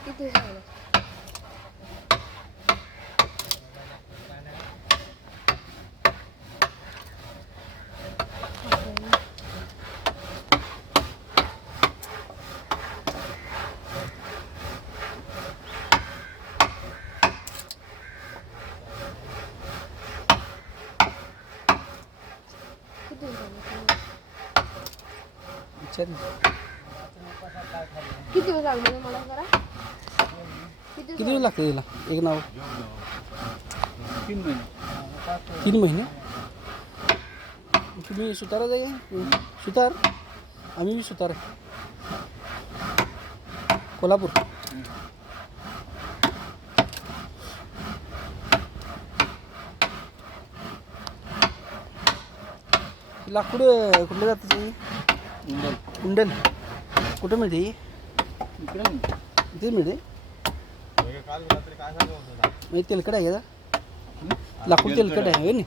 किती झालं किती झालं विचार किती वेळ लागणार आहे मला जरा किती वेळ लागतं याला? एक नाव? तीन महिने. तीन महिने तुम्ही सुताराच आहे सुतार? आम्ही बी सुतार आहे. कोल्हापूर. लाकूड कुठलं जातं कुंडल. कुठं मिळते? इकडे मिळते? तेलकट आहे का? लाकूड तेलकट आहे ना?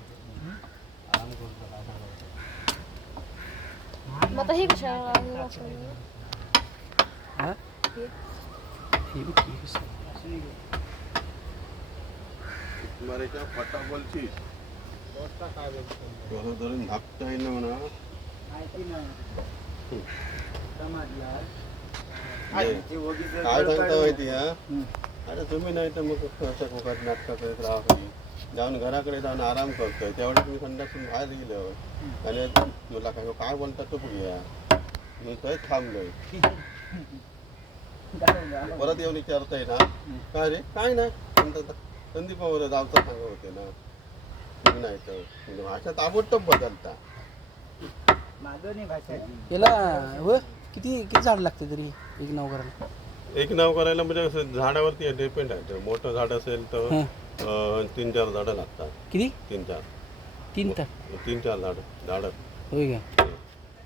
ना म्हणा. काय सांगता माहिती हा? अरे तुम्ही नाही तर मग असं कोकणात नाटकं करत राहा जाऊन घराकडे जाऊन आराम करतोय. तेवढं तुम्ही संध्याकाळी बाहेर गेलो आणि तुला काय काय बोलतात तो बघूया मी काय थांबलोय. परत येऊन विचारताय ना. काय रे? काय नाही. संदीपावर जावचा सांगत होते ना. तुम्ही नाही तर. म्हणजे भाषा ताबडतोब बदलता. याला व किती किती झाड लागते तरी एक नाव करायला एक नाव करायला म्हणजे असं झाडावरती डिपेंड आहे. ते मोठं झाड असेल तर हां. अं, तीन चार झाडं लागतात. किती? तीन चार. तीन तर तीन चार झाड झाडं. होय का?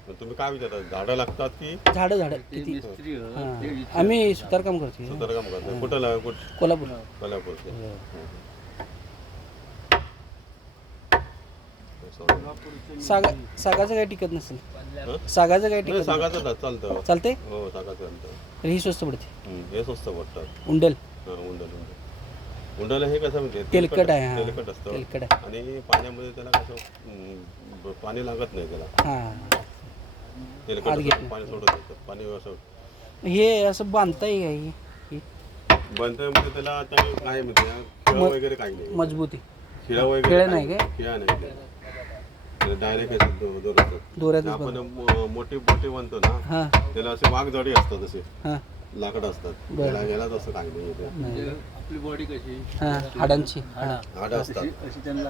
मग तुम्ही काय विचारता? झाडं लागतात की? झाडं झाडं. किती? हो. आम्ही सुतार काम करतो सुतारकाम करतात कुठं लावा कुठं कोल्हापूर. कोल्हापूरचे. सागा सागाचं काही टिकत नसेल? सागाचं काही नाही. सागाचं चालतं. चालते हो सागा चालतं तर ही स्वस्त पडते. हं, हे स्वस्त पडतात. उंडल. हां उंडल उंडल. उंडल हे कसं म्हणजे तेलकट आहे हा. तेलकट असतं. तेलकट आहे. आणि पाण्यामध्ये त्याला कसं हं, पाणी लागत नाही त्याला. हां. तेलकट आत असतं. पाणी सोडत असतं पाणी असं. हे असं का हे? हे? बनतं त्याला आता काय म्हणजे खिळा वगैरे काही नाही. मजबूती. खिळा वगैरे खिळा नाही. काय? खिळा नाही. डायरेक्ट आपण मोठी बोटी बनतो ना हां. त्याला असे वाघ जडी असतात असे. हां. लाकड असतात. त्याला नाही येते म्हणजे आपली बॉडी कशी? हां हाडांची. हाडा हाडं असतात. अशी त्यांना.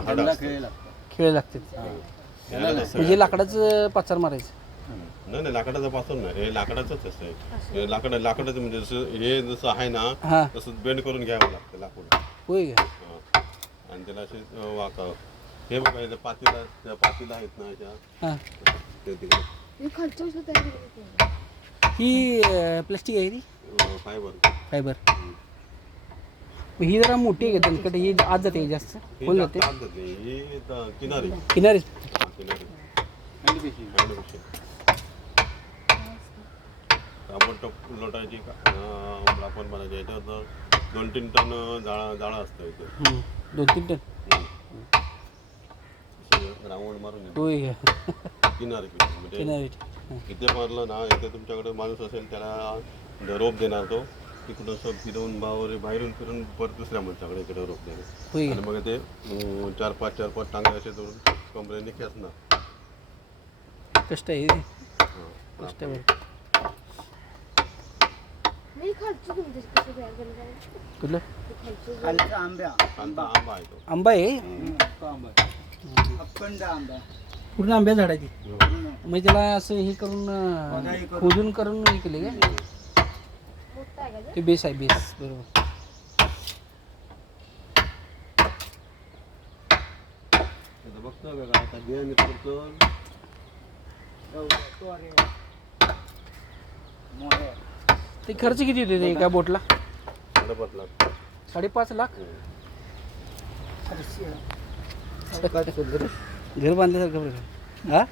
हाडं असतात. खेळ लागतात. म्हणजे लाकडाचं पाचार मारायचं. नाही नाही लाकडाचं पासून नाही. हे लाकडाचंच असतं. हे लाकड लाकडाचं म्हणजे जसं हे जसं आहे ना हां. तसं बेंड करून घ्यावं लागतं लाकूड. होय हा. आणि त्याला असे वाकावं हे बघा इथं पातीला त्या पातीला आहेत ना हां. ते तिकडे. हे तयार केली. ही प्लास्टिक आहे ती? फायबर. फायबर. मग ही जरा मोठी आहे का ही आत जाते जास्त? कोण जाते? ही इथं किनारी. किनारी. हा, किनारी. लोटायची का- अं, आपण म्हणायचं याच्यावर दोन तीन टन जाळा जाळा असतं इथे. दोन तीन टन? राऊंड मारून होय. म्हणजे मारलं ना इथे तुमच्याकडे माणूस असेल त्याला रोप देणार तो. तिकडून सब फिरवून बाहेर बाहेरून फिरून परत दुसऱ्या माणसाकडे इकडे रोप देणार. होय. आणि का मग ते अं, चार पाच चार पाच टांगे असे धरून कमरेने खेचणार. कष्ट आहे. ते. हा. कष्ट आहे. खालची काय? कुठलं? खालचं खालचा आंब्या. खालचा आंबा आहे तो. आंबा आहे? तो आंबा अखंड आंबा. पूर्ण आंब्या झाड आहे ती पूर्ण. म्हणजे त्याला असं हे करून अं, करून. खोदून करून हे केले का ते? ते बेस आहे बेस बरोबर. आता बघतो का आता बियाणे करतो. तो अरे मोहर. ते खर्च किती होते ते एका बोटला? साडेपाच लाख. साडेपाच लाख? अरे शे- घर बांधल्यासारखं बरं हा?